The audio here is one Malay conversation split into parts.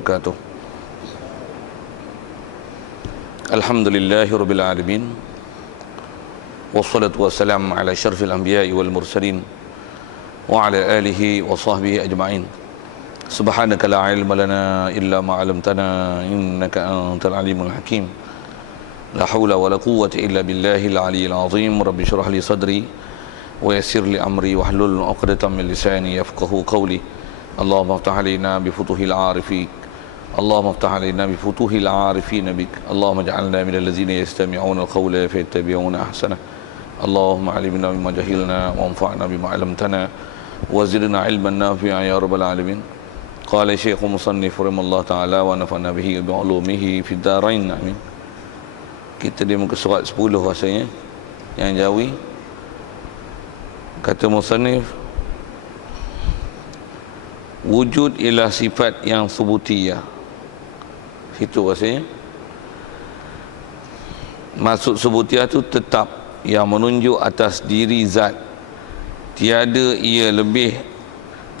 wabarakatuh. Alhamdulillahirabbil alamin. Wassalatu wassalamu ala syarfil anbiya'i wal mursalin wa ala alihi wa sahbihi ajma'in. Subhanaka la ilma lana illa ma 'allamtana innaka antal alimul hakim. La haula wa la quwwata illa billahil aliyyil azim. Rabbi shrah li sadri wa yassir li amri wahlul 'uqdatam min lisani yafqahu qawli. Allahumma iftah 'alaina bi futuhil 'arifin. Allahumma iftah 'alaina bi futuhil 'arifin bik. Allahumma ij'alna minal ladzina yastami'una al-qawla fayattabi'una ahsana. Allahumma 'allimna mimma jahilna wa anfa'na bima 'allamtana wa zidna 'ilman nafi'an ya rabbal alamin. Qala Syekh Musannif rahimallahu taala wa nafa'na bihi bi 'ulumihi fid dharain. Amin. Kita di muka surat 10 rasanya yang Jawi. Kata Musannif, wujud ialah sifat yang subutiyah. Itu rasanya. Maksud subutiyah tu tetap, yang menunjuk atas diri zat. Tiada ia lebih,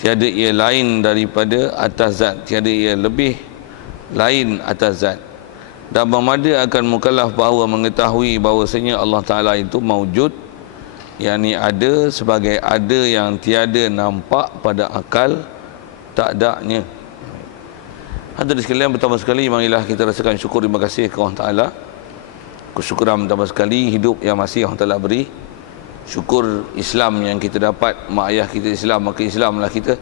tiada ia lain daripada atas zat, tiada ia lebih lain atas zat. Dan bermada akan mukallaf bahawa mengetahui bahawasanya Allah Ta'ala itu maujud, yakni ada sebagai ada yang tiada nampak pada akal tak adanya. Hadirin sekalian, pertama sekali marilah kita rasakan syukur, terima kasih kepada Allah Ta'ala. Kesyukuran pertama sekali hidup yang masih Allah Ta'ala beri. Syukur Islam yang kita dapat, mak ayah kita Islam, maka Islamlah kita.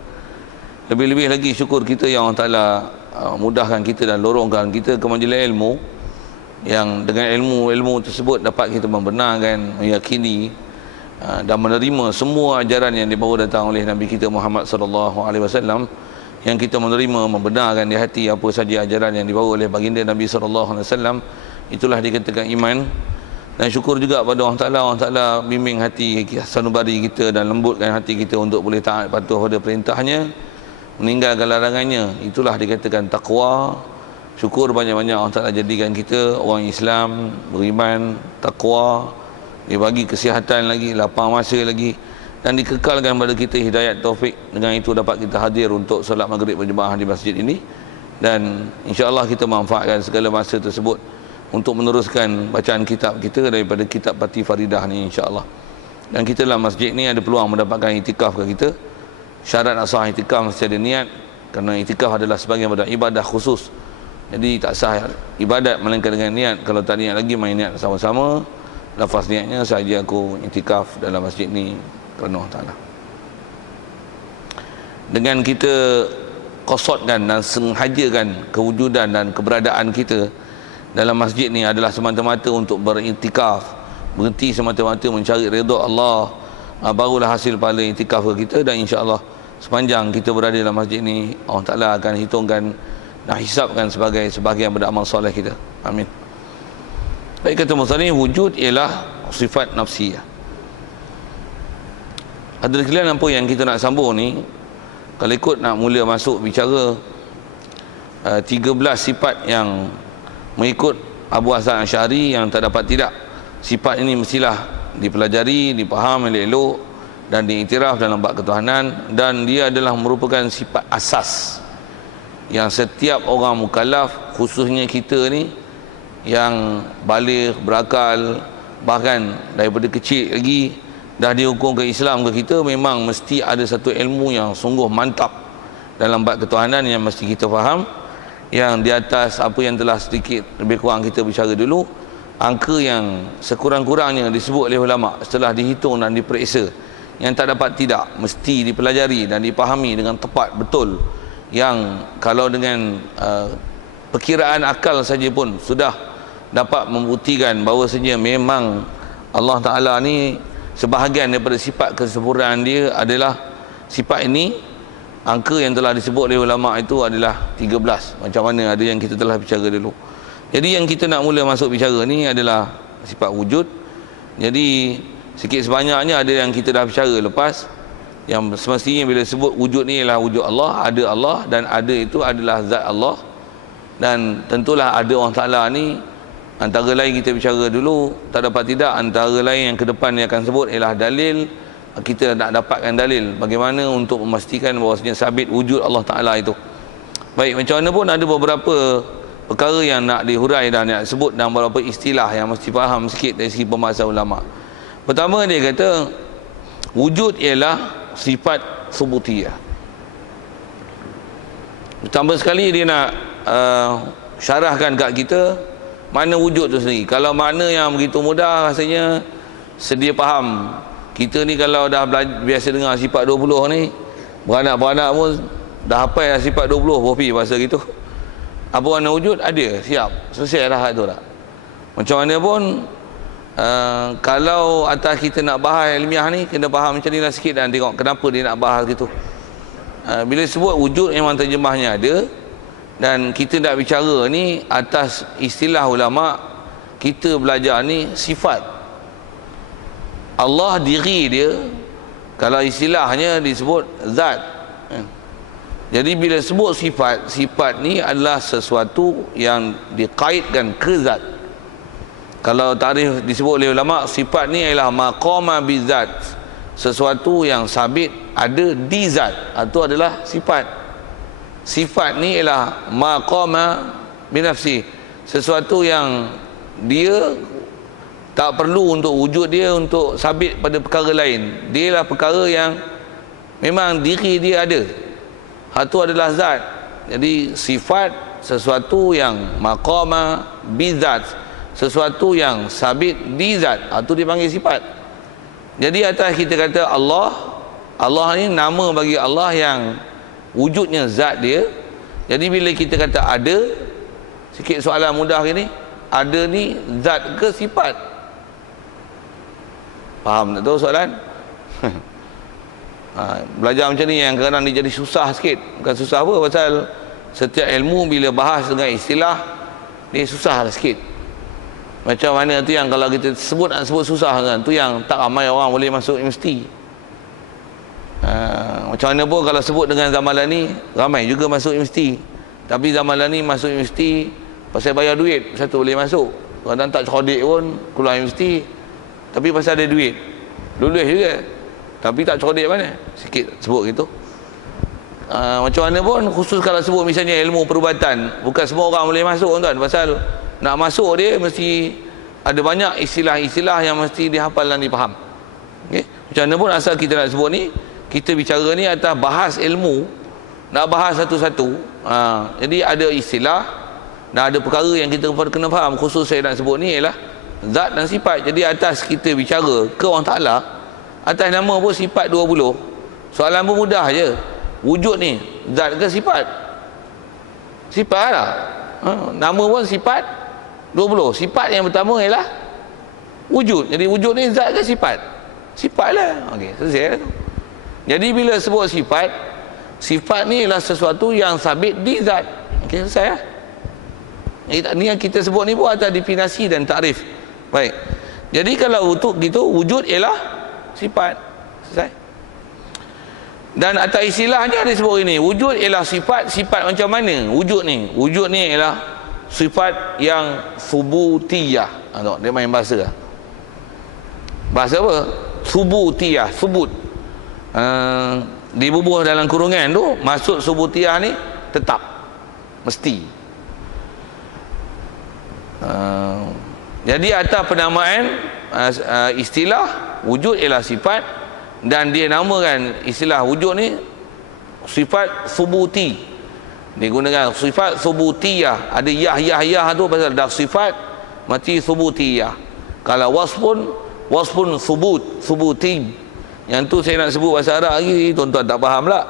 Lebih-lebih lagi syukur kita yang Allah Ta'ala mudahkan kita dan lorongkan kita ke majlis ilmu, yang dengan ilmu tersebut dapat kita membenarkan, meyakini dan menerima semua ajaran yang dibawa datang oleh Nabi kita Muhammad sallallahu alaihi wasallam, yang kita menerima, membenarkan di hati apa saja ajaran yang dibawa oleh baginda Nabi sallallahu alaihi wasallam. Itulah dikatakan iman. Dan syukur juga pada Allah Ta'ala bimbing hati sanubari kita dan lembutkan hati kita untuk boleh taat patuh pada perintahnya, meninggalkan larangannya. Itulah dikatakan takwa. Syukur banyak-banyak Allah Ta'ala jadikan kita orang Islam, beriman, takwa, dibagi kesihatan lagi, lapang masa lagi, dan dikekalkan pada kita hidayat taufik. Dengan itu dapat kita hadir untuk solat maghrib berjemaah di masjid ini, dan insya-Allah kita manfaatkan segala masa tersebut untuk meneruskan bacaan kitab kita daripada kitab Pati Faridah ni, insya-Allah. Dan kita dalam masjid ni ada peluang mendapatkan itikaf ke kita. Syarat asal itikaf mesti ada niat, kerana itikaf adalah sebahagian daripada ibadah khusus. Jadi tak sah ibadat melainkan dengan niat. Kalau tak niat lagi, main niat sama-sama. Lafaz niatnya, sahaja aku itikaf dalam masjid ni kerana Allah Ta'ala. Dengan kita qasatkan dan sengajakan kewujudan dan keberadaan kita dalam masjid ni adalah semata-mata untuk beritikaf, berhenti semata-mata mencari redha Allah, barulah hasil pahala itikaf kita. Dan insya-Allah sepanjang kita berada dalam masjid ni, Allah Ta'ala akan hitungkan dan hisapkan sebagai sebahagian daripada amal soleh kita. Amin. Baik, kata musannif, wujud ialah sifat nafsiyah. Hadirin sekalian, apa yang kita nak sambung ni, kalau ikut nak mula masuk bicara 13 sifat yang mengikut Abu Hasan Asy'ari yang tak dapat tidak. Sifat ini mestilah dipelajari, dipaham elok-elok dan diiktiraf dalam bab ketuhanan, dan dia adalah merupakan sifat asas yang setiap orang mukallaf, khususnya kita ni yang baligh, berakal, bahkan daripada kecil lagi dah dihukum ke Islam ke kita, memang mesti ada satu ilmu yang sungguh mantap dalam bab ketuhanan yang mesti kita faham, yang di atas apa yang telah sedikit lebih kurang kita bicara dulu. Angka yang sekurang-kurangnya disebut oleh ulama setelah dihitung dan diperiksa, yang tak dapat tidak, mesti dipelajari dan dipahami dengan tepat betul, yang kalau dengan perkiraan akal saja pun sudah dapat membuktikan bahawasanya memang Allah Ta'ala ni sebahagian daripada sifat kesempurnaan dia adalah sifat ini. Angka yang telah disebut oleh ulama itu adalah 13. Macam mana, ada yang kita telah bicara dulu. Jadi yang kita nak mula masuk bicara ni adalah sifat wujud. Jadi sikit sebanyaknya ada yang kita dah bicara lepas, yang semestinya bila sebut wujud ni ialah wujud Allah, ada Allah, dan ada itu adalah zat Allah. Dan tentulah ada Allah Ta'ala ni, antara lain kita bicara dulu, tak dapat tidak, antara lain yang ke depan ni akan sebut ialah dalil. Kita nak dapatkan dalil bagaimana untuk memastikan bahawasanya sabit wujud Allah Ta'ala itu. Baik, macam mana pun ada beberapa perkara yang nak dihurai dan nak sebut dalam beberapa istilah yang mesti faham sikit dari segi pembahasan ulama. Pertama, dia kata wujud ialah sifat subutiyah. Pertama sekali dia nak syarahkan kat kita mana wujud tu sendiri. Kalau makna yang begitu mudah, rasanya sedia faham. Kita ni kalau dah biasa dengar sifat 20 ni, beranak-beranak pun dah hafal dah sifat 20 bopi bahasa gitu. Apa makna wujud? Ada, siap, selesai dah tu tak. Macam mana pun kalau atas kita nak bahas ilmiah ni, kena faham macam ni lah sikit dan tengok kenapa dia nak bahas gitu. Bila sebut wujud, memang terjemahnya ada, dan kita nak bicara ni atas istilah ulama. Kita belajar ni sifat Allah, diri dia, kalau istilahnya disebut zat. Jadi bila sebut sifat, sifat ni adalah sesuatu yang dikaitkan ke zat. Kalau tarikh disebut oleh ulama, sifat ni ialah maqama bizat, sesuatu yang sabit ada di zat. Itu adalah sifat. Sifat ni ialah maqama binafsi, sesuatu yang dia tak perlu untuk wujud dia untuk sabit pada perkara lain. Dia lah perkara yang memang diri dia ada. Itu adalah zat. Jadi sifat sesuatu yang maqama bizat, sesuatu yang sabit di zat. Itu dipanggil sifat. Jadi atas kita kata Allah, Allah ni nama bagi Allah yang wujudnya zat dia. Jadi bila kita kata ada, sikit soalan mudah gini, ada ni zat ke sifat? Faham tak tu soalan? Belajar macam ni yang kadang-kadang dia jadi susah sikit. Bukan susah apa, pasal setiap ilmu bila bahas dengan istilah dia susah lah sikit. Macam mana tu yang kalau kita sebut nak sebut susah kan, tu yang tak ramai orang boleh masuk universiti. Macam mana pun kalau sebut dengan zamalan ni, ramai juga masuk universiti. Tapi zamalan ni masuk universiti pasal bayar duit, satu boleh masuk. Kadang tak cerdik pun keluar universiti, tapi pasal ada duit, lulus juga. Tapi tak cerdik mana, sikit sebut gitu. Macam mana pun, khusus kalau sebut misalnya ilmu perubatan, bukan semua orang boleh masuk tuan, pasal nak masuk dia mesti ada banyak istilah-istilah yang mesti dihafal dan dipaham. Okay? Macam mana pun, asal kita nak sebut ni, kita bicara ni atas bahas ilmu, nak bahas satu-satu. Jadi ada istilah dan ada perkara yang kita kena faham. Khusus saya nak sebut ni ialah zat dan sifat. Jadi atas kita bicara ke Allah Ta'ala, atas nama pun sifat 20, soalan pun mudah je. Wujud ni zat ke sifat? Sifat lah. Nama pun sifat 20. Sifat yang pertama ialah wujud. Jadi wujud ni zat ke sifat? Sifat lah. Okey, selesai lah tu. Jadi bila sebut sifat, sifat ni ialah sesuatu yang sabit di zat. Okey, selesai lah. Ini yang kita sebut ni pun atas definisi dan takrif. Baik. Jadi kalau untuk gitu, wujud ialah sifat. Selesai. Dan atas istilahnya dia sebut ini, wujud ialah sifat. Sifat macam mana wujud ni? Wujud ni ialah sifat yang subutiyah. Tengok, dia main bahasa lah. Bahasa apa? Subutiyah, subut. Dibubuh dalam kurungan tu, maksud subutiyah ni tetap, mesti. Jadi atas penamaan istilah wujud ialah sifat, dan dia namakan istilah wujud ni sifat subuti. Digunakan sifat subutiyah. Ada yah tu pasal dah sifat mati subutiyah. Kalau wasfun subuti. Yang tu saya nak sebut bahasa Arab lagi, tuan-tuan tak faham lah.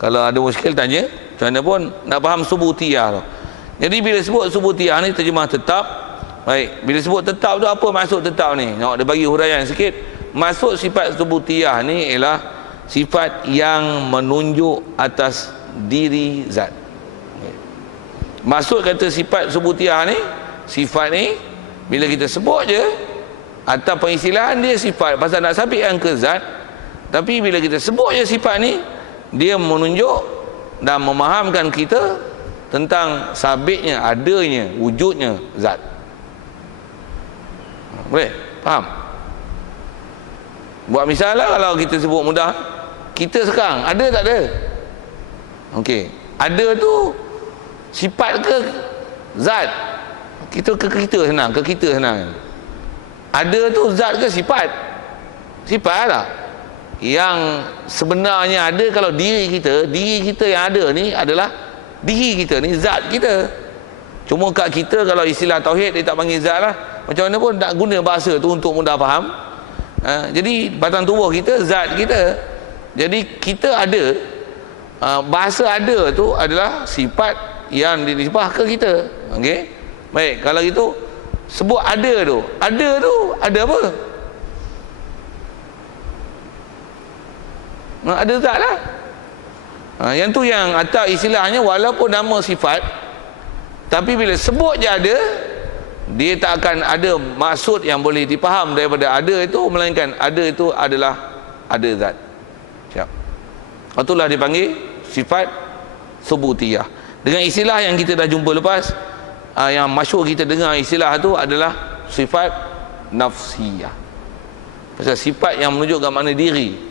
Kalau ada muskil tanya, macam mana pun nak faham subutiyah tu. Jadi bila sebut subutiyah ni terjemah tetap. Baik, bila sebut tetap tu, apa maksud tetap ni? Nak dia bagi huraian sikit. Maksud sifat subutiyah ni ialah sifat yang menunjuk atas diri zat. Maksud kata sifat subutiyah ni, sifat ni bila kita sebut je atas pengistilahan dia sifat, pasal nak sabitkan ke zat. Tapi bila kita sebut je sifat ni, dia menunjuk dan memahamkan kita tentang sabitnya, adanya, wujudnya zat. Boleh? Faham? Buat misal lah, kalau kita sebut mudah, kita sekarang ada tak ada? Okey, ada tu Sifat ke zat? Kita ke kita senang, ke kita senang. Ada tu zat ke sifat? Sifat lah. Yang sebenarnya ada kalau diri kita yang ada ni adalah diri kita ni, zat kita. Cuma kat kita kalau istilah tauhid dia tak panggil zat lah. Macam mana pun tak guna bahasa tu untuk mudah faham. Jadi batang tubuh kita zat kita. Jadi kita ada, bahasa ada tu adalah sifat yang dinisbah ke kita. Okey. Baik, kalau gitu sebut ada tu ada apa? Ada zat lah. Yang tu yang atau istilahnya walaupun nama sifat, tapi bila sebut je ada, dia tak akan ada maksud yang boleh dipaham daripada ada itu, melainkan ada itu adalah ada zat. Siap. Itulah dipanggil sifat subutiyah. Dengan istilah yang kita dah jumpa lepas, yang masyhur kita dengar istilah tu adalah sifat nafsiyah. Pasal sifat yang menunjukkan makna diri.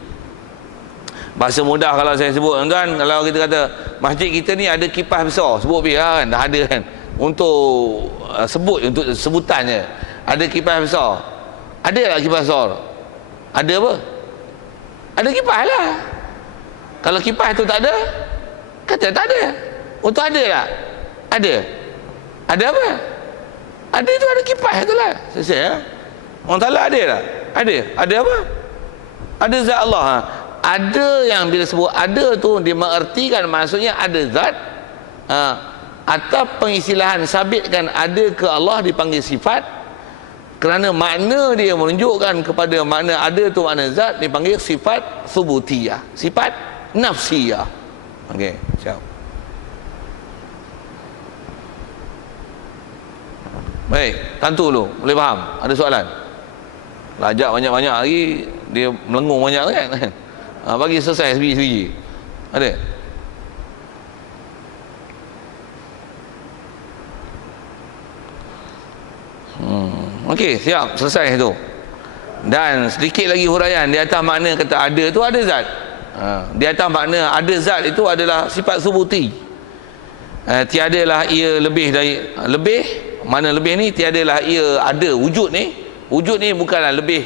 Bahasa mudah kalau saya sebut tuan, kalau kita kata masjid kita ni ada kipas besar, sebut biar kan, dah ada kan, untuk sebut, untuk sebutannya ada kipas besar. Ada tak kipas besar? Ada apa? Ada kipas lah. Kalau kipas tu tak ada, kata tak ada. Untuk ada tak? Ada. Ada apa? Ada tu, ada kipas tu lah. Selesai lah. Orang Ta'ala ada tak? Ada. Ada apa? Ada zat Allah. Ada yang bila sebut ada tu dia mengertikan maksudnya ada zat, atau pengistilahan sabitkan ada ke Allah dipanggil sifat, kerana makna dia menunjukkan kepada makna ada tu makna zat, dipanggil sifat subutiyah, sifat nafsiyah. Okey, siap. Baik, tentu dulu boleh faham? Ada soalan? Lajak banyak-banyak lagi dia melengung banyak kan. Bagi selesai sebiji-sebiji. Ada? Okey, siap, selesai tu. Dan sedikit lagi huraian di atas makna kata ada tu ada zat. Di atas makna ada zat itu adalah sifat subuti. Tiadalah ia lebih dari lebih, mana lebih ni tiadalah ia ada, wujud ni bukanlah lebih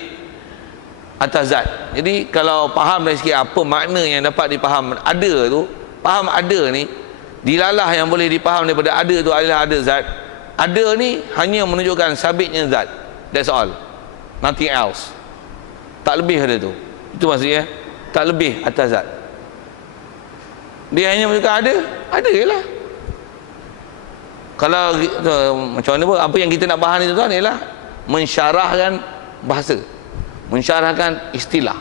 atas zat. Jadi kalau faham dari sikit apa makna yang dapat dipaham ada tu, faham ada ni, dilalah yang boleh dipaham daripada ada tu adalah ada zat. Ada ni hanya menunjukkan sabitnya zat. That's all. Nothing else. Tak lebih ada tu. Itu maksudnya, tak lebih atas zat. Dia hanya menunjukkan ada je lah. Kalau macam mana pun, apa yang kita nak bahas ni tuan ialah mensyarahkan bahasa, mensyarahkan istilah.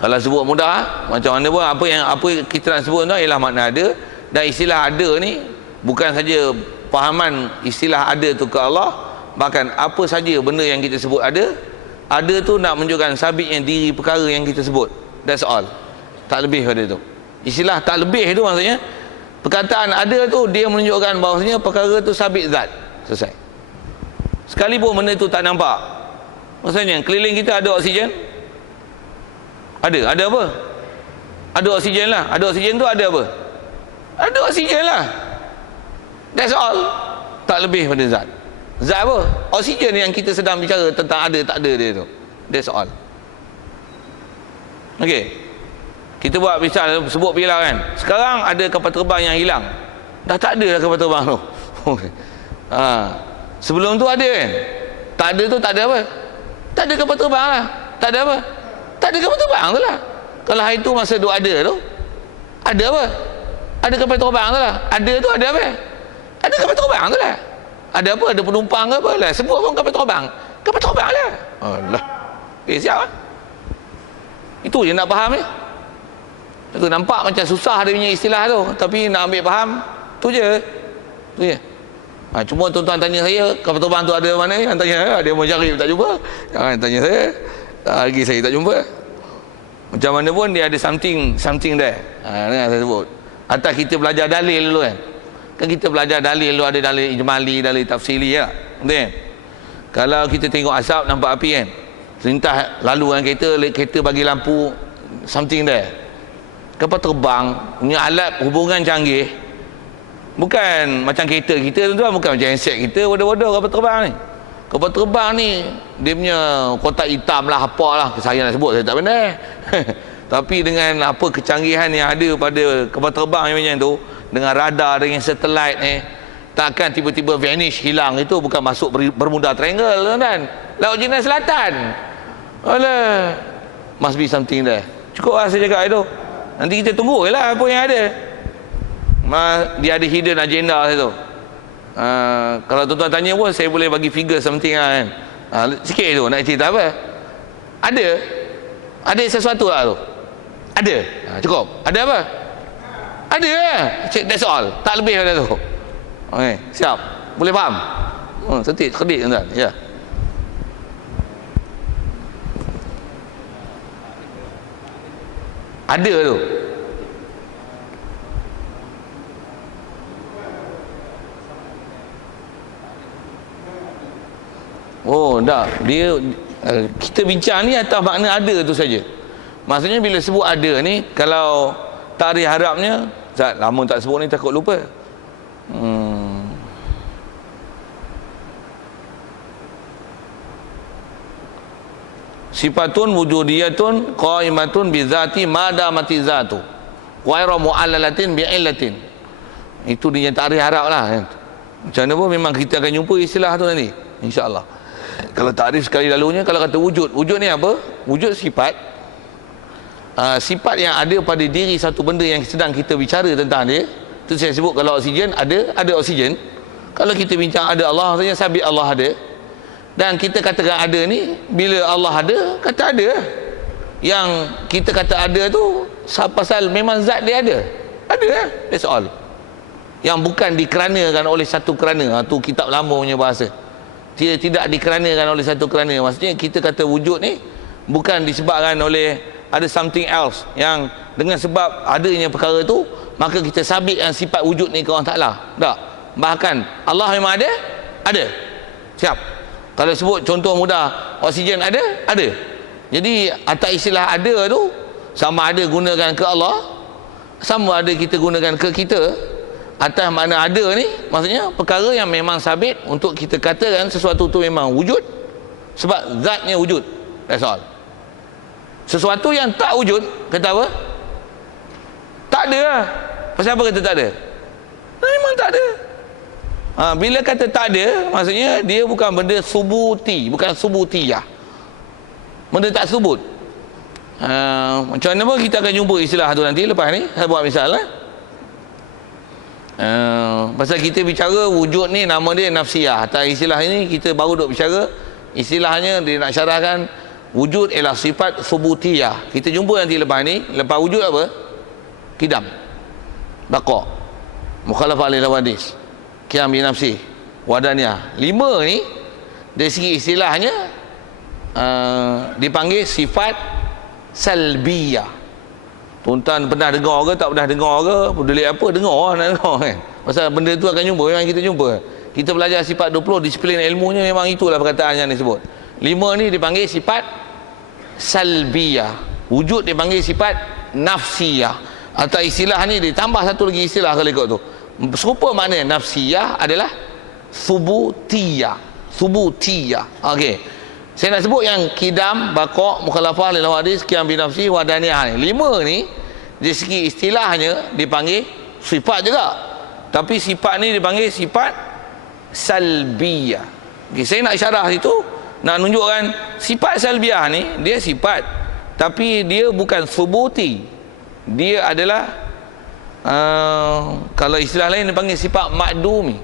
Kalau sebut mudah, macam mana pun, apa kita nak sebut tu ialah makna ada. Dan istilah ada ni bukan saja fahaman istilah ada tu ke Allah, bahkan apa saja benda yang kita sebut ada tu nak menunjukkan sabitnya diri perkara yang kita sebut. That's all. Tak lebih pada tu. Istilah tak lebih tu maksudnya perkataan ada tu dia menunjukkan bahawasanya perkara tu sabit zat. Selesai. Sekalipun benda tu tak nampak. Maksudnya keliling kita ada oksigen? Ada apa? Ada oksigen lah. Ada oksigen tu ada apa? Ada oksigen lah. That's all. Tak lebih pada zat. Zat apa? Oksigen yang kita sedang bicara tentang ada tak ada dia tu. That's all. Okey. Kita buat bicara, sebut bila kan. Sekarang ada kapal terbang yang hilang. Dah tak ada dah kapal terbang tu. Sebelum tu ada kan. Tak ada tu tak ada apa? Tak ada kapal terbang lah. Tak ada apa? Tak ada kapal terbang tu lah. Kalau hari tu masa tu ada tu, ada apa? Ada kapal terbang tu lah. Ada tu ada apa? Ada kapal terbang tu lah. Ada apa? Ada penumpang ke apa lah. Sebut pun kapal terbang. Kapal terbang lah. Allah. Siap lah. Itu je nak faham ni. Itu nampak macam susah dia punya istilah tu, tapi nak ambil faham tu je. Cuma tuan-tuan tanya saya kapal terbang tu ada mana, yang tanya dia mau cari tak jumpa. Jangan tanya saya, lagi saya tak jumpa. Macam mana pun dia ada something there. Dengar saya sebut. Atas kita belajar dalil dulu kan. Kan kita belajar dalil dulu, ada dalil ijmali, dalil tafsili ya. Betul. Kalau kita tengok asap nampak api kan. Selintas lalu kan kereta bagi lampu something there. Kapal terbang punya alat hubungan canggih. Bukan macam kereta kita tuan, bukan macam handset kita, bodoh-bodoh kapal terbang ni. Kapal terbang ni dia punya kotak hitam lah, apalah, saya nak sebut, saya tak pandai. Tapi dengan apa kecanggihan yang ada pada kapal terbang yang macam tu, dengan radar, dengan satelit ni, takkan tiba-tiba vanish, hilang. Itu bukan masuk Bermuda Triangle kan, Laut Cina Selatan. Alah, must be something there. Cukup lah saya cakap itu. Nanti kita tunggu je lah apa yang ada. Dia ada hidden agenda tu. Kalau tuan-tuan tanya pun saya boleh bagi figure something lah kan. Sikit tu nak cerita apa. Ada sesuatu lah tu. Ada. Cukup. Ada apa? Ada lah. That's all. Tak lebih pada tu. Okay, siap. Boleh faham? Setik, kedik tuan-tuan. Ya. Ada tu. Oh, tak. Dia kita bincang ni atas makna ada tu saja. Maksudnya bila sebut ada ni, kalau tarikh Arabnya, Zat, lama tak sebut ni takut lupa. Sifatun wujudiyatun qaimatun bizati madamati zatu ghairu mu'allalatin bi'illatin. Itu dia tarikh Arab lah kan. Macam mana pun memang kita akan jumpa istilah tu nanti, insya-Allah. Kalau takrif sekali lalunya, kalau kata wujud ni apa? Wujud sifat, sifat yang ada pada diri satu benda yang sedang kita bicara tentang dia. Itu saya sebut kalau oksigen ada oksigen. Kalau kita bincang ada Allah, maksudnya sabit Allah ada. Dan kita katakan ada ni, bila Allah ada, kata ada. Yang kita kata ada tu pasal memang zat dia ada. Ada lah, that's all. Yang bukan dikeranakan oleh satu kerana. Tu kitab lama punya bahasa. Dia tidak dikeranakan oleh satu kerana. Maksudnya kita kata wujud ni bukan disebabkan oleh ada something else, yang dengan sebab adanya perkara tu maka kita sabitkan sifat wujud ni ke Allah Ta'ala. Tak. Bahkan Allah memang ada. Siap. Kalau sebut contoh mudah, oksigen ada. Jadi atas istilah ada tu, sama ada gunakan ke Allah, sama ada kita gunakan ke kita. Atas makna ada ni, maksudnya perkara yang memang sabit untuk kita katakan sesuatu tu memang wujud, sebab zatnya wujud. That's all. Sesuatu yang tak wujud, kata apa? Tak ada lah. Pasal apa kata tak ada? Memang tak ada. Bila kata tak ada, maksudnya dia bukan benda subuti, bukan subutiyah. Benda tak subut. Macam mana pun kita akan jumpa istilah tu nanti lepas ni. Saya buat misal lah. Pasal kita bicara wujud ni, nama dia nafsiyah. Atas istilah ini kita baru duk bicara istilahnya. Dia nak syarahkan wujud ialah sifat subutiyah. Kita jumpa nanti lepas ni. Lepas wujud apa? Kidam, baqa, mukhalafah lil hawadis, qiyam bi nafsi, wadaniyah. 5 ni dari segi istilahnya dipanggil sifat salbiyah. Tuan-tuan pernah dengar ke tak pernah dengar ke, peduli apa, dengar lah, nak dengar kan. Pasal benda tu akan jumpa, memang kita jumpa. Kita belajar sifat 20, disiplin ilmunya memang itulah perkataan yang disebut. 5 ni dipanggil sifat salbiyah. Wujud dipanggil sifat nafsiyah. Atau istilah ni ditambah satu lagi istilah kalau ikut tu. Serupa makna nafsiyah adalah subutiyah. Okey. Saya nak sebut yang kidam, baqa, mukhalafah lil hawadis, qiyam bi nafsi, wadaniyah ni. 5 ni dari segi istilahnya dipanggil sifat juga. Tapi sifat ni dipanggil sifat salbiyah. Okey, saya nak isyarah situ, nak tunjukkan sifat salbiyah ni dia sifat, tapi dia bukan subuti. Dia adalah kalau istilah lain dipanggil sifat makdumi.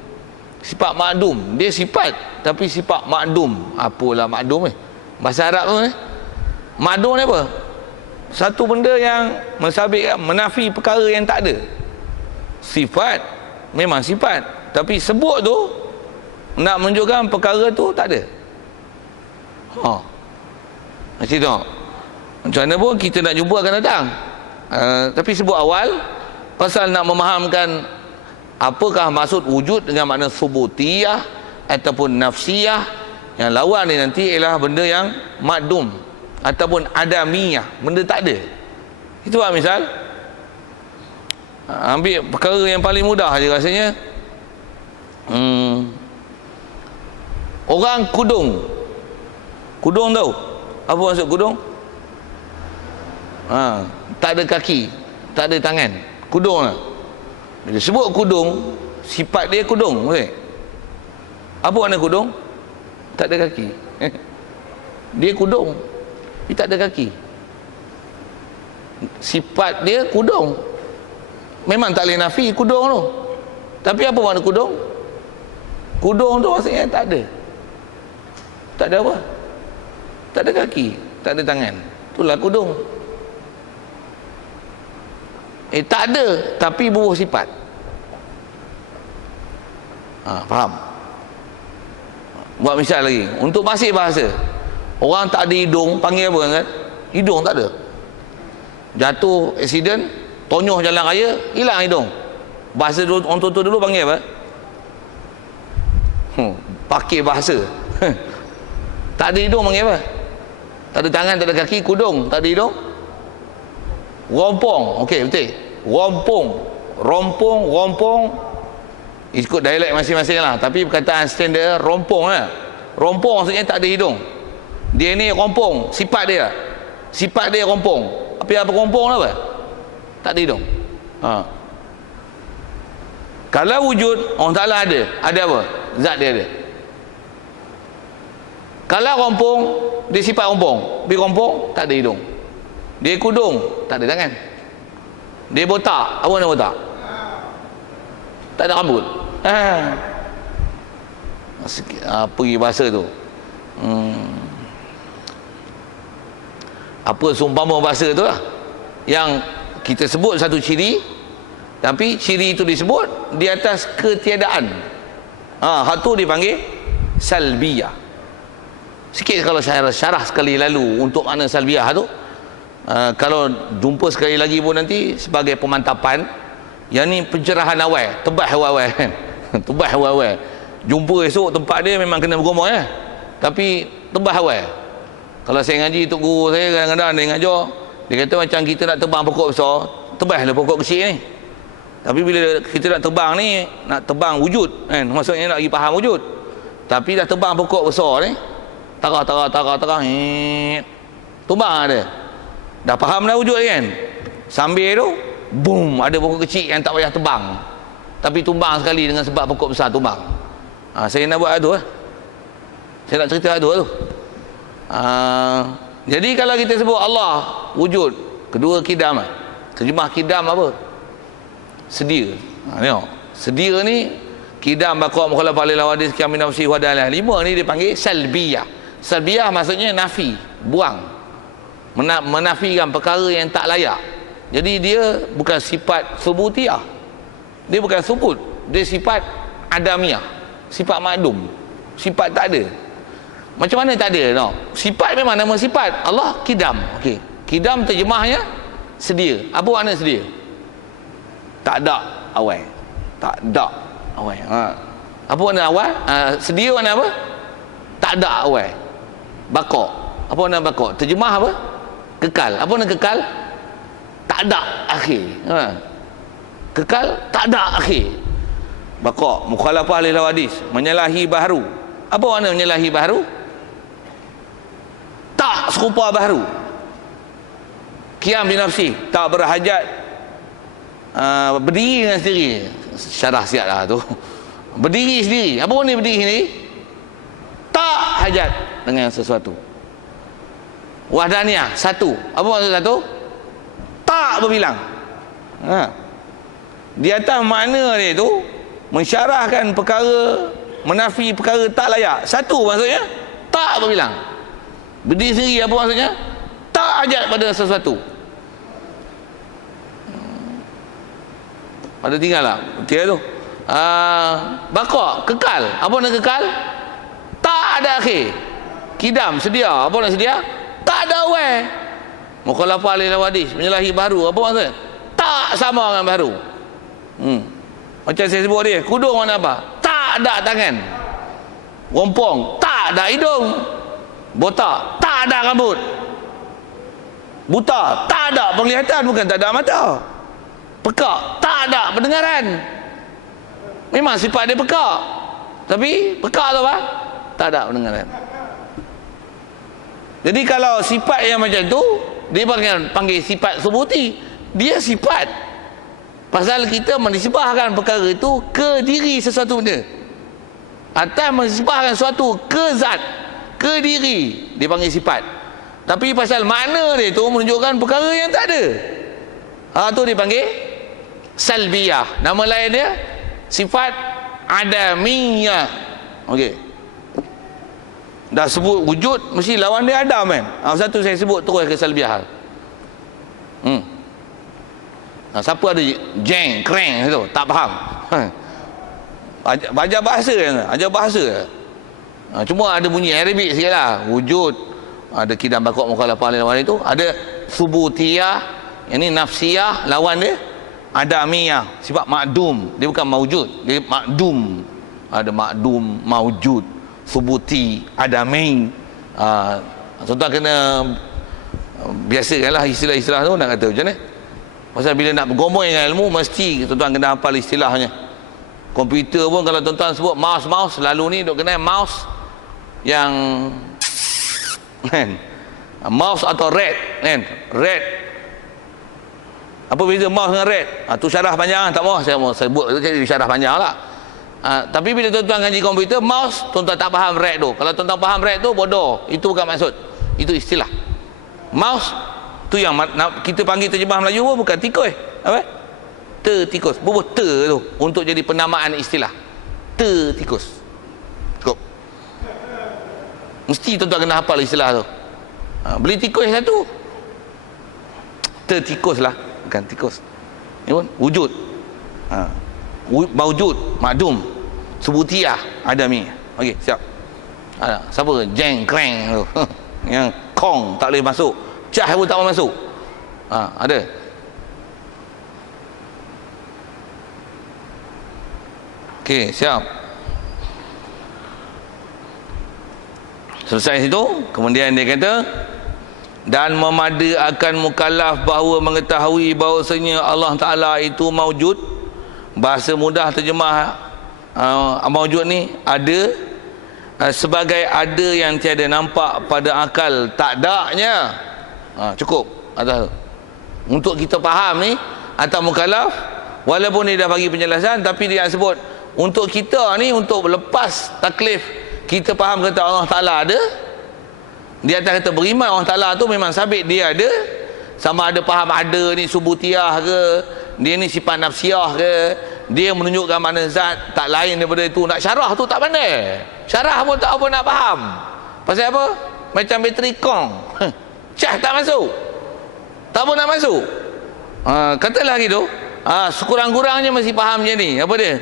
Sifat makdum, dia sifat tapi sifat makdum. Apalah makdum ni? Bahasa Arab tu makdum ni apa? Satu benda yang mensabit, menafi perkara yang tak ada. Sifat memang sifat, tapi sebut tu nak menunjukkan perkara tu tak ada. Macam tu. Macam mana pun kita nak jumpa akan datang. Tapi sebut awal pasal nak memahamkan apakah maksud wujud dengan makna subutiyah ataupun nafsiyah. Yang lawan ni nanti ialah benda yang makdum ataupun adamiyah, benda tak ada. Itu lah misal Ambil perkara yang paling mudah je rasanya. Orang kudung. Kudung tahu? Apa maksud kudung? Tak ada kaki, tak ada tangan. Kudung lah. Bila sebut kudung, sifat dia kudung. Okay? Apa makna kudung? Tak ada kaki. Dia kudung, dia tak ada kaki. Sifat dia kudung. Memang tak boleh nafi kudung tu. Tapi apa makna kudung? Kudung tu maksudnya tak ada. Tak ada apa? Tak ada kaki, tak ada tangan. Itulah kudung. Tak ada, tapi bubuh sifat. Faham? Buat misal lagi. Untuk masih bahasa. Orang tak ada hidung, panggil apa kan? Hidung tak ada. Jatuh, aksiden, tonyoh jalan raya, hilang hidung. Bahasa orang tua dulu panggil apa? Pakai bahasa. Tak ada hidung panggil apa? Tak ada tangan, tak ada kaki, kudung. Tak ada hidung. Rompong. Okey, betul. Rompong. Ikut dialek masing-masing lah. Tapi perkataan standard rompong lah. Rompong maksudnya tak ada hidung. Dia ni rompong. Sifat dia. Sifat dia rompong. Apa rompong lah apa? Tak ada hidung. Kalau wujud, Allah Ta'ala ada. Ada apa? Zat dia ada. Kalau rompong, dia sifat rompong. Dia rompong, tak ada hidung. Dia kudung, tak ada tangan. Dia botak, apa nak botak? Tak ada rambut. Pergi bahasa tu. Apa seumpama bahasa tu lah. Yang kita sebut satu ciri, tapi ciri itu disebut di atas ketiadaan. Hal tu dipanggil salbiyah. Sikit kalau syarah sekali lalu untuk makna salbiyah tu. Kalau jumpa sekali lagi pun nanti sebagai pemantapan. Yang ni pencerahan awal, tebah awal kan. Tebah awal. Jumpa esok tempat dia memang kena bergumul ya. Tapi tebah awal. Kalau saya ngaji tok guru saya kadang-kadang dia ngajar, dia kata macam kita nak tebang pokok besar, tebahlah pokok kecil ni. Tapi bila kita nak tebang ni, nak tebang wujud kan, maksudnya nak bagi faham wujud. Tapi dah tebang pokok besar ni, tarah, tumbang ada. Dah faham dah wujud kan? Sambil tu, boom, ada pokok kecil yang tak payah tebang. Tapi tumbang sekali dengan sebab pokok besar tumbang. Saya nak buat tu lah. Saya nak cerita tu. Jadi kalau kita sebut Allah wujud, kedua kidam. Terjemah kidam apa? Sedia. Tengok. Sedia ni kidam baqa mukhalafah lil hawadits kiamin nafsi wa dalah. 5 ni dipanggil salbiyah. Salbiyah maksudnya nafi, buang. Menafikan perkara yang tak layak. Jadi dia bukan sifat subutiyah. Dia bukan subut, dia sifat adamiyah, sifat makdum, sifat tak ada. Macam mana tak ada? No. Sifat memang nama sifat. Allah kidam. Okey. Kidam terjemahnya sedia. Apa makna sedia? Tak ada awal. Tak ada awal. Apa makna awal? Sedia makna apa? Tak ada awal. Baqa. Apa makna baqa? Terjemah apa? Kekal. Apa makna kekal? Tak ada akhir. Kekal, tak ada akhir. Baqa, mukhalafah lil hawadits, menyalahi baharu. Apa makna menyalahi baharu? Tak serupa baharu. Qiyam bi nafsi, tak berhajat berdiri dengan sendiri. Syarah siap lah tu. Berdiri sendiri. Apa makna berdiri sendiri? Tak hajat dengan sesuatu. Wahdaniyah, satu. Apa maksud satu? Tak berbilang. Di atas makna dia tu mensyarahkan perkara, menafi perkara tak layak. Satu maksudnya tak berbilang. Berdiri sendiri apa maksudnya? Tak hajat pada sesuatu. Ada tinggal lah dia tu. Baqa, kekal. Apa nak kekal? Tak ada akhir. Kidam, sedia. Apa nak sedia? Tak ada awal. Mukhalafah lil hawadits, menyalahi baharu. Apa maksudnya? Tak sama dengan baharu. Macam saya sebut dia, kudung mana apa? Tak ada tangan. Rompong, tak ada hidung. Botak, tak ada rambut. Buta, tak ada penglihatan, bukan tak ada mata. Pekak, tak pendengaran. Memang sifat dia peka, tapi peka tu apa? Tak ada pendengaran. Jadi kalau sifat yang macam tu, dia panggil sifat subuti. Dia sifat, pasal kita menisbahkan perkara itu ke diri sesuatu benda, atau menisbahkan sesuatu ke zat, ke diri, dia panggil sifat. Tapi pasal makna dia tu menunjukkan perkara yang tak ada, tu dipanggil salbiyah. Nama lain dia sifat adamiyah. Okey, dah sebut wujud, mesti lawan dia adam kan. Satu saya sebut terus ke salbiyah. Siapa ada jeng kreng tu tak faham, ajar bahasa kan, ajar bahasa. Cuma ada bunyi Arabik sikit lah. Wujud, ada kidam bakok mukhalafah lawan itu, ada subutiyah, yang ni nafsiyah, lawan dia adamiyah, sifat makdum. Dia bukan maujud, dia makdum. Ada makdum, maujud, subuti, adami. Tuan-tuan kena biasakanlah istilah-istilah tu, nak kata macam mana. Pasal bila nak bergomong dengan ilmu, mesti tuan-tuan kena hafal istilahnya. Komputer pun kalau tuan-tuan sebut mouse, selalu ni duk kena mouse yang kan, mouse atau red kan, red. Apa beza mouse dengan red? Tu syarah panjang, tak mau saya mau sebut, jadi syarah panjang lah. Tapi bila tuan-tuan ngaji komputer, mouse, tuan-tuan tak faham red tu. Kalau tuan-tuan faham red tu, bodoh. Itu bukan maksud, itu istilah. Mouse tu yang kita panggil terjemah Melayu pun bukan tikus. Apa? Tertikus. Bubuh ter tu untuk jadi penamaan istilah. Tertikus. Cukup. Mesti tuan-tuan kena hafal istilah tu. Beli tikus satu. Tertikus lah, bukan tikus. Ini pun wujud. Maujud, makdum, subutiyah, adami. Okey, siap. Siapa? Jeng kreng tu. Yang kong tak boleh masuk, cah pun tak boleh masuk. Ada. Okey, siap. Selesai situ, kemudian dia kata, dan memada akan mukallaf bahawa mengetahui bahawasanya Allah Ta'ala itu maujud. Bahasa mudah terjemah maujud ni ada, sebagai ada yang tiada nampak pada akal tak adanya. Cukup atas tu. Untuk kita faham ni atau mukallaf, walaupun dia dah bagi penjelasan, tapi dia sebut untuk kita ni, untuk lepas taklif, kita faham kata Allah Ta'ala ada. Dia atas kata beriman Allah Ta'ala tu memang sabit dia ada. Sama ada faham ada ni subutiyah ke, dia ni sifat nafsiyah ke, dia menunjukkan mana zat tak lain daripada itu. Nak syarah tu tak pandai, syarah pun tak apa nak faham. Pasal apa? Macam bateri kong, cah tak masuk, tak apa nak masuk. Katalah gitu. Sekurang-kurangnya masih faham macam ni. Apa dia?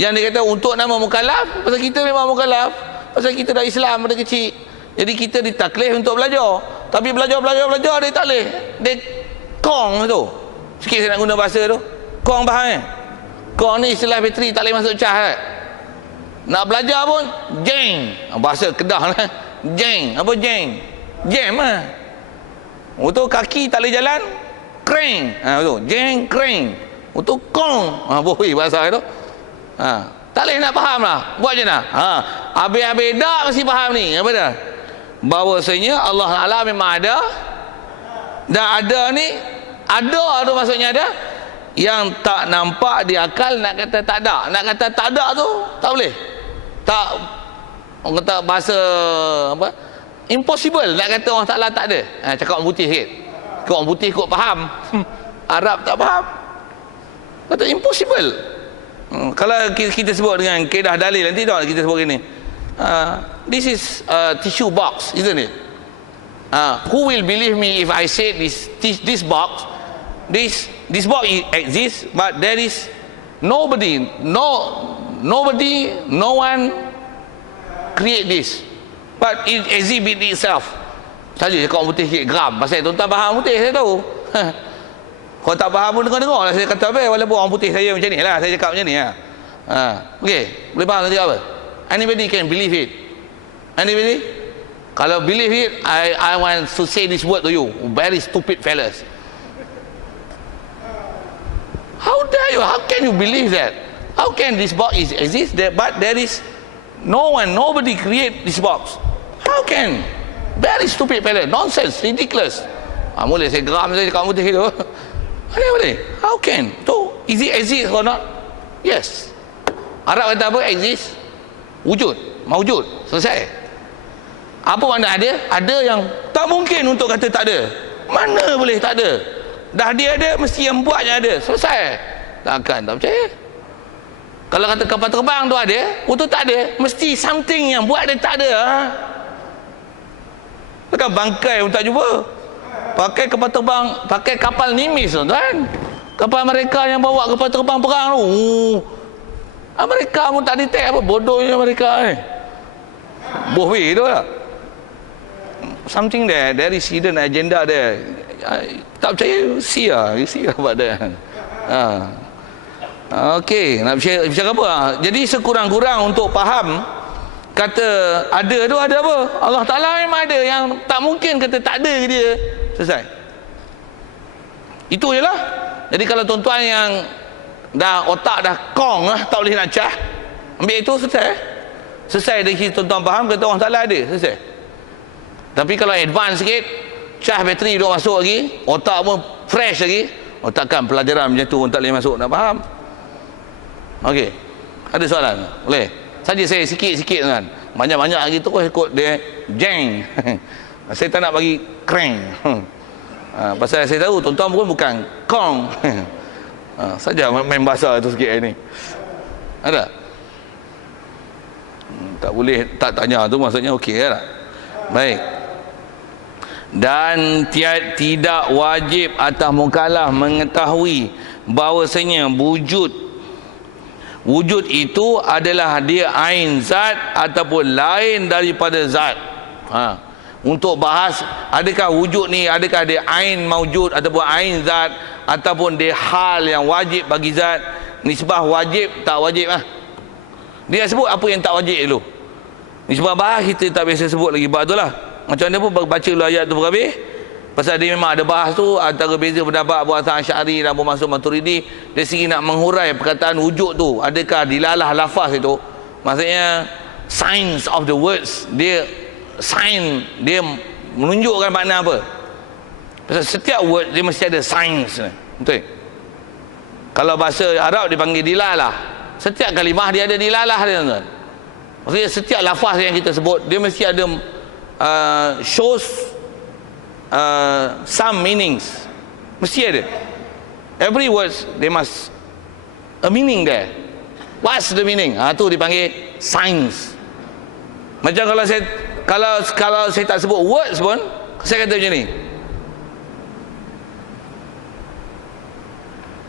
Yang dia kata untuk nama mukallaf, pasal kita memang mukallaf, pasal kita dah Islam pada kecil. Jadi kita ditaklif untuk belajar. Tapi belajar dia tak boleh. Dia kong tu. Sikit saya nak guna bahasa tu. Kong faham kan? Kong ni istilah bateri, tak boleh masuk cah kan? Nak belajar pun jeng. Bahasa Kedah lah. Jeng. Apa jeng? Jam lah. Untuk kaki tak boleh jalan, kreng. Betul. Jeng kreng. Untuk kong. Boleh bahasa tu. Tak boleh nak faham lah. Buat je nak. Habis-habis dah mesti faham ni. Apa dah? Bahawasanya Allah Ta'ala memang ada. Dan ada ni, ada tu maksudnya ada. Yang tak nampak di akal nak kata tak ada. Nak kata tak ada tu tak boleh. Tak, orang kata bahasa apa? Impossible nak kata Allah Ta'ala tak ada. Cakap orang putih sikit. Cakap orang putih kot faham. Arab tak faham. Kata impossible. Kalau kita sebut dengan kaedah dalil nanti tak kita sebut gini. This is a tissue box, isn't it? Who will believe me if I say this box, this box exists, but there is nobody, no one create this, but it exhibit itself. Saja cakap orang putih sikit geram. Pasal tuan-tuan faham putih saya tahu. Kalau tak faham pun dengar-dengar lah saya kata apa, walaupun orang putih saya macam ni lah, saya cakap macam ni lah. Okey, boleh faham saya cakap apa? Anybody can believe it? Anybody? Kalau believe it, I want to say this word to you. Very stupid fellas. How dare you, how can you believe that? How can this box exist there, but there is nobody create this box? How can? Very stupid fella, nonsense, ridiculous. Mula saya geram saya cakap putih tu. Boleh? How can? Tu, is it exist or not? Yes. Arab kata apa? Exist. Wujud, maujud, selesai. Apa makna ada? Ada yang tak mungkin untuk kata tak ada. Mana boleh tak ada? Dah dia ada, mesti yang buatnya ada. Selesai. Takkan, tak percaya. Kalau kata kapal terbang tu ada, itu tak ada, mesti something yang buat dia tak ada. Takkan bangkai pun tak jumpa. Pakai kapal terbang, pakai kapal Nimis tu kan. Kapal mereka yang bawa kapal terbang perang tu. Amerika pun tak detect apa, bodohnya Amerika ni. Bohway tu lah. Something there is hidden agenda there. Tak percaya, see about that. Okey, nak bicara apa? Jadi sekurang-kurang untuk faham kata ada tu ada apa? Allah Ta'ala memang ada, yang tak mungkin kata tak ada ke dia. Selesai. Itu je lah. Jadi kalau tuan-tuan yang dah otak dah kong lah, tak boleh nak cah, ambil itu, selesai dari sini tuan-tuan faham kata Allah Ta'ala ada, selesai. Tapi kalau advance sikit, cah bateri duduk masuk lagi, otak pun fresh lagi, takkan pelajaran macam tu pun tak boleh masuk, nak faham. Okey, ada soalan? Boleh? Saja saya sikit-sikit kan, banyak-banyak lagi tu ikut dia jeng. Saya tak nak bagi crank. Pasal saya tahu tuan-tuan pun bukan kong. Saja main bahasa tu sikit hari ni. Ada? Tak boleh tak tanya tu, maksudnya okey tak? Baik. Dan tidak wajib atas mukallaf mengetahui bahawasanya wujud itu adalah dia ain zat ataupun lain daripada zat. Untuk bahas adakah wujud ni, adakah dia ain maujud ataupun ain zat, ataupun dia hal yang wajib bagi zat. Nisbah wajib tak wajib lah. Dia sebut apa yang tak wajib dulu. Nisbah bahas kita tak biasa sebut lagi bab tu lah. Macam mana pun baca dulu ayat tu berhabis. Pasal dia memang ada bahas tu antara beza pendapat Abu Hasan Asy'ari dan Abu Mansur Maturidi. Dia sendiri nak menghurai perkataan wujud tu, adakah dilalah lafaz itu. Maksudnya science of the words, dia menunjukkan makna apa. Pasal setiap word dia mesti ada science. Betul? Kalau bahasa Arab dipanggil dilalah. Setiap kalimah dia ada dilalah dia, tuan. Maksudnya setiap lafaz yang kita sebut dia mesti ada shows some meanings. Mesti ada. Every words they must a meaning there. What's the meaning? Tu dipanggil science. Macam kalau saya tak sebut words pun, saya kata macam ni,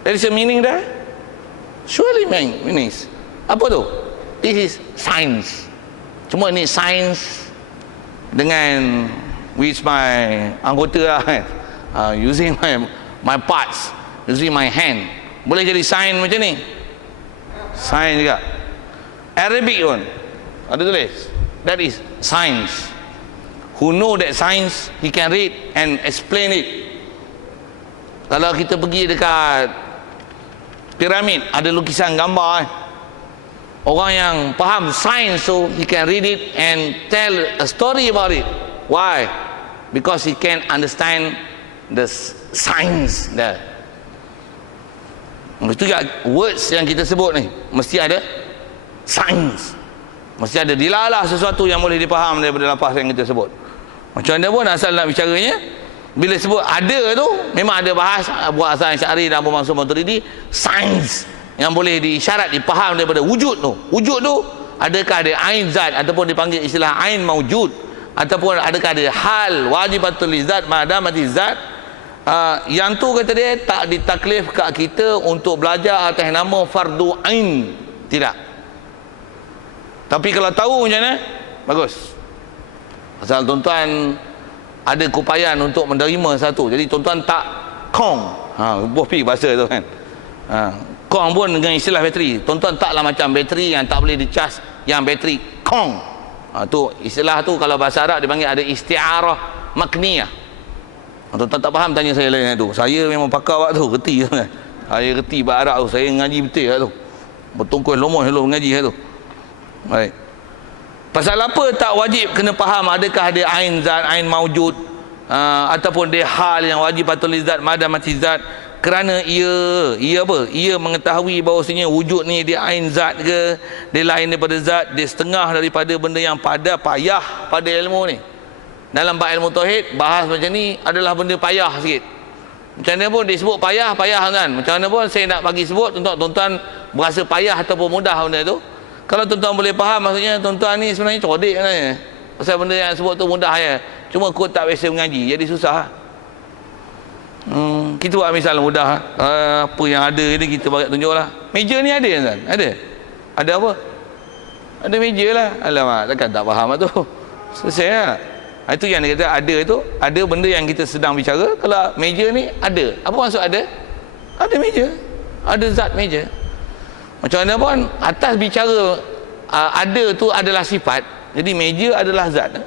there is a meaning there. Surely meanings. Apa tu? This is science. Cuma ni science dengan with my anggota lah kan. Using my parts, using my hand. Boleh jadi science macam ni. Science juga. Arabic pun ada tulis. That is science. Who know that science, he can read and explain it. Kalau kita pergi dekat piramid, ada lukisan gambar orang yang faham science, so he can read it and tell a story about it. Why? Because he can understand the science there. Itu juga words yang kita sebut ni mesti ada science. Mesti ada dilalah sesuatu yang boleh dipaham daripada lafaz yang kita sebut. Macam mana pun asal nak bicaranya, bila sebut ada tu memang ada bahas Abu Hasan Asy'ari dan Abu Mansur Maturidi, sains yang boleh diisyarat dipaham daripada wujud tu. Wujud tu adakah ada ain zat ataupun dipanggil istilah ain maujud, ataupun adakah ada hal wajibatul lizat madamati zat. Yang tu kata dia tak ditaklif kat kita untuk belajar atas nama fardu ain, tidak. Tapi kalau tahu macam mana, bagus. Pasal tuan-tuan ada keupayaan untuk menerima satu. Jadi tuan-tuan tak kong. Bopi bahasa tu kan. Kong pun dengan istilah bateri. Tuan-tuan taklah macam bateri yang tak boleh dicas, yang bateri kong. Tu istilah tu kalau bahasa Arab dipanggil ada isti'arah makniyah. Tuan-tuan tak faham tanya saya lain tu. Saya memang pakar waktu, reti kan. Saya reti bahasa Arab tu, saya ngaji betul lah tu. Bertungkus lomoh hello ngaji lah tu. Baik. Pasal apa tak wajib kena faham adakah dia ain zat, ain maujud, ataupun dia hal yang wajib patul zat, madam mati zat? Kerana ia apa? Ia mengetahui bahawasanya wujud ni dia ain zat ke, dia lain daripada zat, dia setengah daripada benda yang payah pada ilmu ni. Dalam bab ilmu tauhid bahas macam ni adalah benda payah sikit. Macam mana pun disebut payah kan. Macam mana pun saya nak bagi sebut untuk tuan-tuan berasa payah ataupun mudah benda tu. Kalau tuan-tuan boleh faham, maksudnya tuan-tuan ni sebenarnya cerdik sebenarnya. Pasal benda yang sebut tu mudah je. Cuma kod tak biasa mengaji, jadi susah. Kita buat misal mudah. Apa yang ada ni kita bagi tunjuklah. Meja ni ada kan? Ada? Ada apa? Ada meja lah. Alamak, takkan tak faham lah tu. Selesai lah. Itu yang dia kata ada tu, ada benda yang kita sedang bicara. Kalau meja ni ada, apa maksud ada? Ada meja, ada zat meja. Macam mana pun atas bicara ada tu adalah sifat. Jadi meja adalah zat,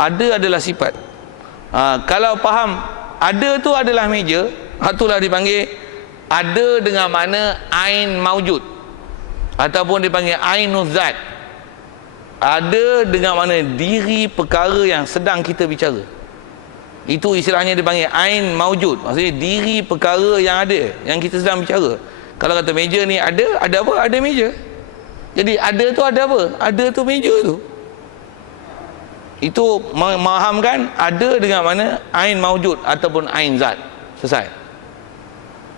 ada adalah sifat. Kalau faham ada tu adalah meja, itulah dipanggil ada dengan makna ain maujud, ataupun dipanggil ainuz zat. Ada dengan mana diri perkara yang sedang kita bicara. Itu istilahnya dipanggil ain maujud. Maksudnya diri perkara yang ada, yang kita sedang bicara. Kalau kata meja ni ada apa? Ada meja. Jadi ada tu ada apa? Ada tu meja tu. Itu memahamkan ada dengan mana ain maujud ataupun ain zat. Selesai.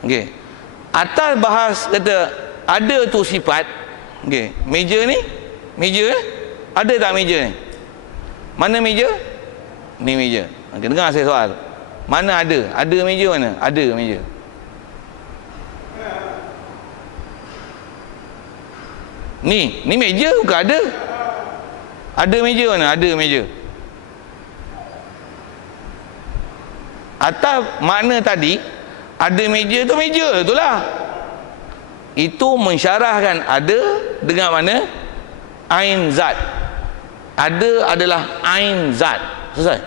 Okey. Atas bahas kata ada tu sifat. Okey. Meja ni, meja ada tak meja ni? Mana meja? Ni meja. Okay, dengar saya soal. Mana ada? Ada meja mana? Ada meja. Ni meja bukan ada. Ada meja mana? Ada meja. Atas makna tadi, ada meja tu meja itulah. Itu mensyarahkan ada dengan mana ain zat. Ada adalah ain zat. Selesai.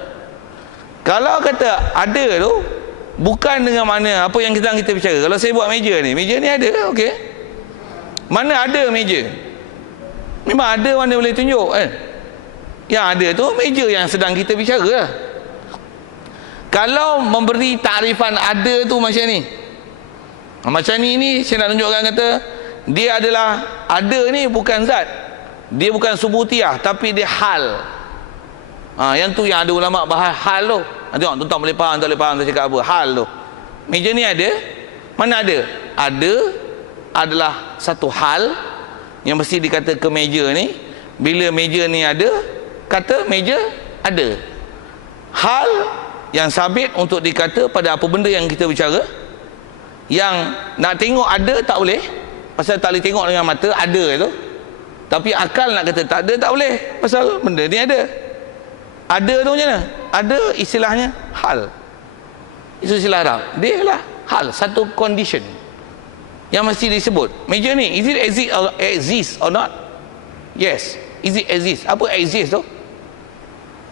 Kalau kata ada tu bukan dengan mana apa yang kita bicara. Kalau saya buat meja ni ada, okey. Mana ada meja? Memang ada, mana boleh tunjuk kan? Yang ada tu meja yang sedang kita bicara lah. Kalau memberi takrifan ada tu macam ni. Macam ni saya nak tunjukkan kata dia adalah ada ni bukan zat. Dia bukan subutiyah tapi dia hal. Yang tu yang ada ulama bahas hal tu. Tengok tuan-tuan boleh faham tak boleh faham saya cakap apa. Hal tu. Meja ni ada. Mana ada? Ada adalah satu hal yang mesti dikata ke meja ni. Bila meja ni ada, kata meja ada. Hal yang sabit untuk dikata pada apa benda yang kita bicara. Yang nak tengok ada tak boleh. Pasal tak boleh tengok dengan mata ada tu. Tapi akal nak kata tak ada tak boleh. Pasal benda ni ada. Ada tu macam mana? Ada istilahnya hal. Itu istilah Arab. Dia lah hal, satu condition yang mesti disebut. Meja ni, is it exist or not? Yes. Is it exist? Apa exist tu?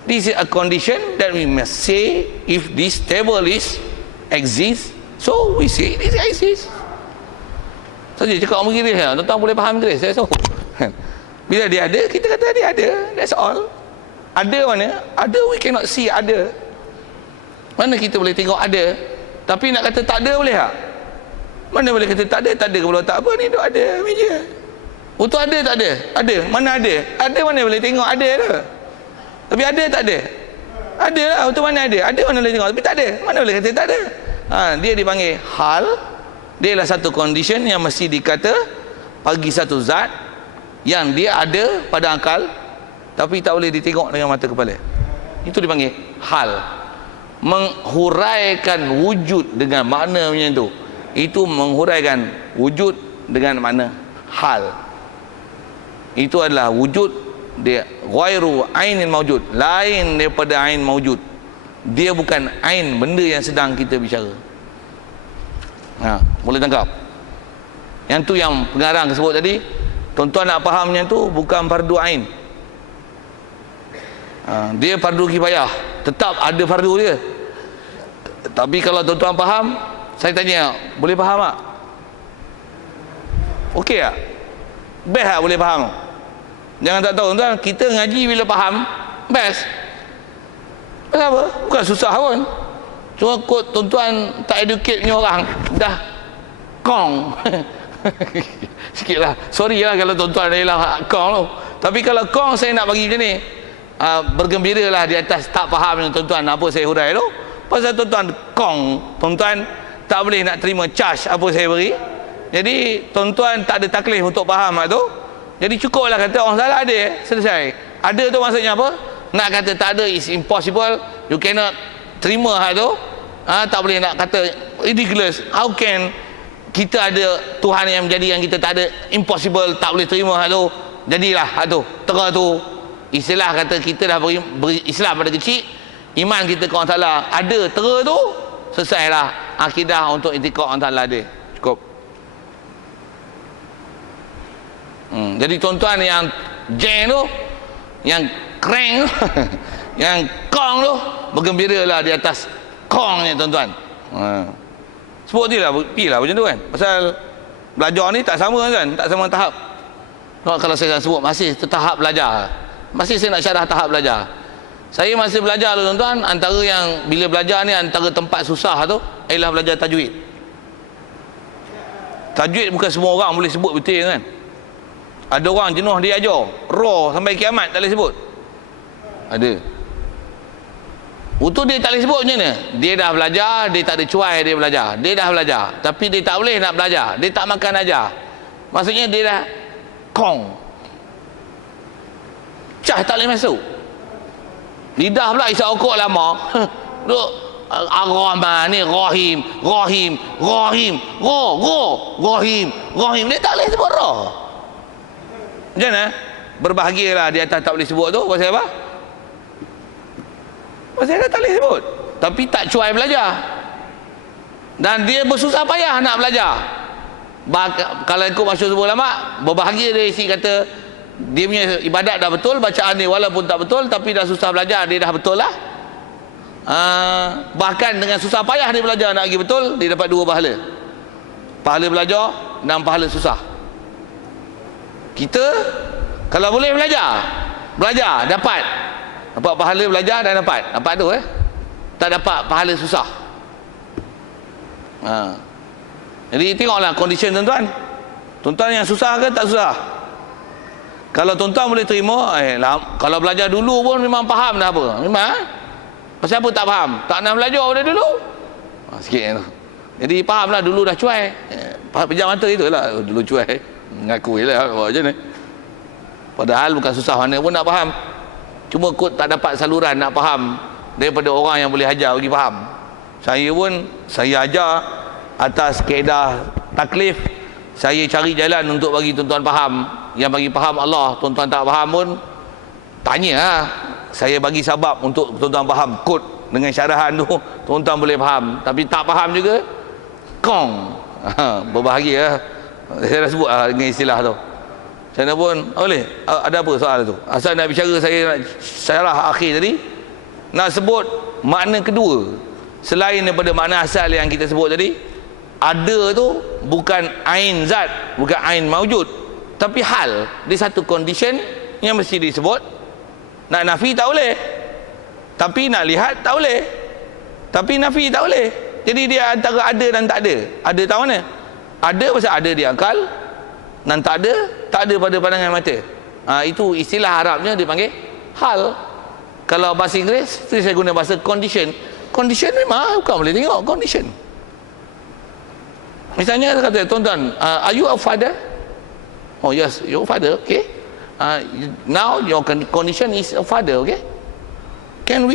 This is a condition that we must say if this table is exist. So we say it exists. Saja cakap orang Inggeris lah. Tuan-tuan boleh faham Inggeris. Saya tahu. Bila dia ada, kita kata dia ada. That's all. Ada mana? Ada we cannot see ada. Mana kita boleh tengok ada? Tapi nak kata tak ada boleh tak? Mana boleh kata tak ada? Tak ada kalau tak apa ni duk ada meja. Untuk ada tak ada? Ada. Mana ada? Ada mana boleh tengok ada tu? Tapi ada tak ada? Ada lah. Untuk mana ada? Ada mana boleh tengok? Tapi tak ada. Mana boleh kata tak ada? Dia dipanggil hal. Dia adalah satu condition yang mesti dikata bagi satu zat yang dia ada pada akal tapi tak boleh ditengok dengan mata kepala. Itu dipanggil hal. Menghuraikan wujud dengan makna macam tu. Itu menghuraikan wujud dengan makna hal. Itu adalah wujud dia ghairu ainil maujud, lain daripada ain maujud. Dia bukan ain benda yang sedang kita bicara. Boleh tangkap? Yang tu yang pengarang sebut tadi. Tuan-tuan nak faham yang tu bukan fardu ain. Dia fardu kifayah. Tetap ada fardu dia. Tapi kalau tuan-tuan faham, saya tanya, boleh faham tak? Okey tak? Best tak boleh faham? Jangan tak tahu tuan, kita ngaji bila faham, best. Pasal apa? Bukan susah pun. Cuma kot tuan-tuan tak educate punya orang, dah kong. Sikit lah, sorry lah kalau tuan-tuan adalah kong tu. Tapi kalau kong, saya nak bagi macam ni, bergembira lah di atas tak faham yang tuan-tuan apa saya hurai tu. Pasal tuan-tuan kong, tuan-tuan tak boleh nak terima charge apa saya beri. Jadi tuan-tuan tak ada taklif untuk faham tu. Jadi cukuplah kata orang salah ada, selesai. Ada tu maksudnya apa? Nak kata tak ada is impossible, you cannot terima hal tu. Tak boleh nak kata ridiculous. How can kita ada Tuhan yang menjadi yang kita tak ada, impossible, tak boleh terima hal tu. Jadilah hal tu, tera tu. Istilah kata kita dah beri Islam pada kecil, iman kita ke orang Ta'ala ada, tera tu, selesailah akidah untuk intikad orang Ta'ala dia. Cukup. Jadi tuan-tuan yang jeng tu, yang keren tu, yang kong tu, bergembiralah di atas kongnya tuan-tuan. Sebut dia lah, pergilah macam tu kan. Pasal belajar ni tak sama kan, tak sama tahap. Kalau saya sebut masih tahap belajar, masih saya nak syarah tahap belajar. Saya masih belajar tu tuan-tuan, antara yang bila belajar ni antara tempat susah tu ialah belajar tajwid. Tajwid bukan semua orang boleh sebut betul kan. Ada orang jenuh dia ajar raw sampai kiamat tak boleh sebut. Ada. Untuk dia tak boleh sebut macam mana? Dia dah belajar, dia tak ada cuai dia belajar. Dia dah belajar, tapi dia tak boleh nak belajar. Dia tak makan ajar. Maksudnya dia dah kong. Cah tak boleh masuk. Lidah pula isap okok lama. Duk Ar-Rahman ni Rahim, Rahim, Rahim, Rahim, Rahim. Dia tak boleh sebut roh. Macam mana? Berbahagialah di atas tak boleh sebut tu. Pasal apa? Pasal dia tak boleh sebut, tapi tak cuai belajar. Dan dia bersusah payah nak belajar. Kalau ikut masyhur sebuah ulama, berbahagia dia isi kata dia punya ibadat dah betul, bacaan dia walaupun tak betul, tapi dah susah belajar, dia dah betul lah. Bahkan dengan susah payah dia belajar nak pergi betul, dia dapat 2 pahala. Pahala belajar dan pahala susah. Kita kalau boleh belajar dapat pahala belajar dan dapat tu tak dapat pahala susah. Jadi tengoklah condition tuan-tuan. Tuan-tuan yang susah ke tak susah? Kalau tuan-tuan boleh terima, kalau belajar dulu pun memang faham dah apa. Memang pasal apa tak faham? Tak nak belajar dah dulu. Sikit tu. Jadi fahamlah dulu dah cuai. Pejam mata itulah dulu cuai. Mengaku je lah macam ni. Padahal bukan susah mana pun nak faham. Cuma kot tak dapat saluran nak faham daripada orang yang boleh ajar bagi faham. Saya pun, saya ajar atas kaedah taklif. Saya cari jalan untuk bagi tuan-tuan faham. Yang bagi faham Allah, tuan-tuan tak faham pun tanya lah. Saya bagi sabab untuk tuan-tuan faham kod dengan syarahan tu, tuan-tuan boleh faham. Tapi tak faham juga, kong. Berbahagia lah. Saya dah sebut lah dengan istilah tu. Macam mana pun boleh. Ada apa soal tu? Asal nak bicara, saya nak syarah akhir tadi, nak sebut makna kedua selain daripada makna asal yang kita sebut tadi. Ada tu bukan ain zat, bukan ain maujud, tapi hal. Dia satu condition yang mesti disebut. Nak nafi tak boleh, tapi nak lihat tak boleh, tapi nafi tak boleh. Jadi dia antara ada dan tak ada. Ada tahu mana? Ada pasal ada di akal, dan tak ada pada pandangan mata. Itu istilah Arabnya dipanggil hal. Kalau bahasa Inggeris, saya guna bahasa condition. Condition memang bukan boleh tengok condition. Misalnya kata tuan-tuan, are you a father? Oh yes, you're a father. Okay. Now your condition is a father. Okay. Can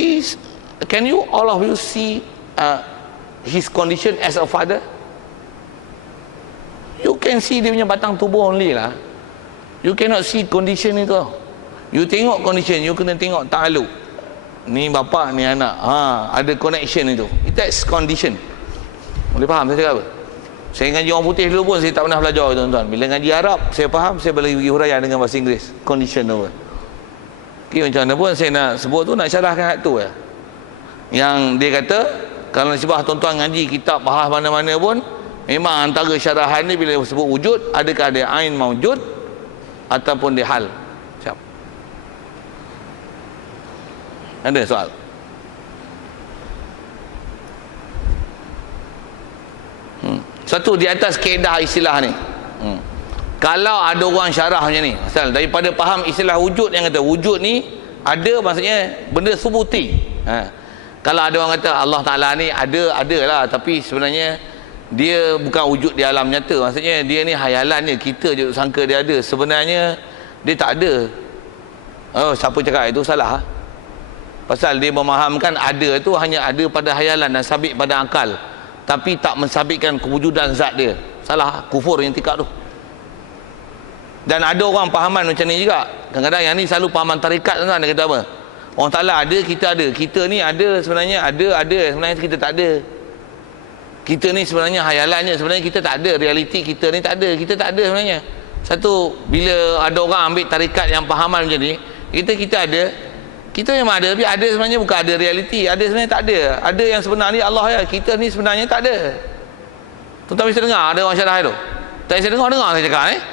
you all of you see his condition as a father? You can see dia punya batang tubuh only lah. You cannot see condition itu. You tengok condition, you kena tengok ta'aluk. Ni bapa, ni anak. Ada connection itu. That's condition. Boleh faham saya cakap apa? Saya ngaji orang putih dulu pun saya tak pernah belajar tuan-tuan. Bila ngaji Arab, saya faham, saya boleh pergi huraian dengan bahasa Inggeris. Condition tu. Okay, macam mana pun saya nak sebut tu, nak syarahkan hak tu ya. Yang dia kata, kalau nasibah tuan-tuan ngaji kitab bahas mana-mana pun, Memang antara syarahan ni bila sebut wujud, adakah dia ain maujud ataupun dia hal? Siap. Ada soal? Satu di atas kaedah istilah ni. Kalau ada orang syarah macam ni, asal daripada faham istilah wujud yang kata wujud ni ada, maksudnya benda subuti. Kalau ada orang kata Allah Ta'ala ni ada lah, tapi sebenarnya dia bukan wujud di alam nyata, maksudnya dia ni hayalan je, kita je sangka dia ada, sebenarnya dia tak ada. Oh, siapa cakap itu salah? Pasal dia memahamkan ada tu hanya ada pada hayalan dan sabit pada akal, tapi tak mensabitkan kewujudan zat dia. Salah, kufur yang tikak tu. Dan ada orang pahaman macam ni juga. Kadang-kadang yang ni selalu pahaman tarikat tuan-tuan. Dia kata apa? Allah Ta'ala ada, kita ada. Kita ni ada, sebenarnya ada. Sebenarnya kita tak ada. Kita ni sebenarnya hayalannya, sebenarnya kita tak ada. Realiti kita ni tak ada. Kita tak ada sebenarnya. Satu, bila ada orang ambil tarikat yang pahaman macam ni, kita ada. Kita memang ada, tapi ada sebenarnya bukan ada realiti. Ada sebenarnya tak ada. Ada yang sebenarnya Allah ya. Kita ni sebenarnya tak ada. Tuan-tuan bisa dengar ada orang syarah tu? Tak bisa dengar saya cakap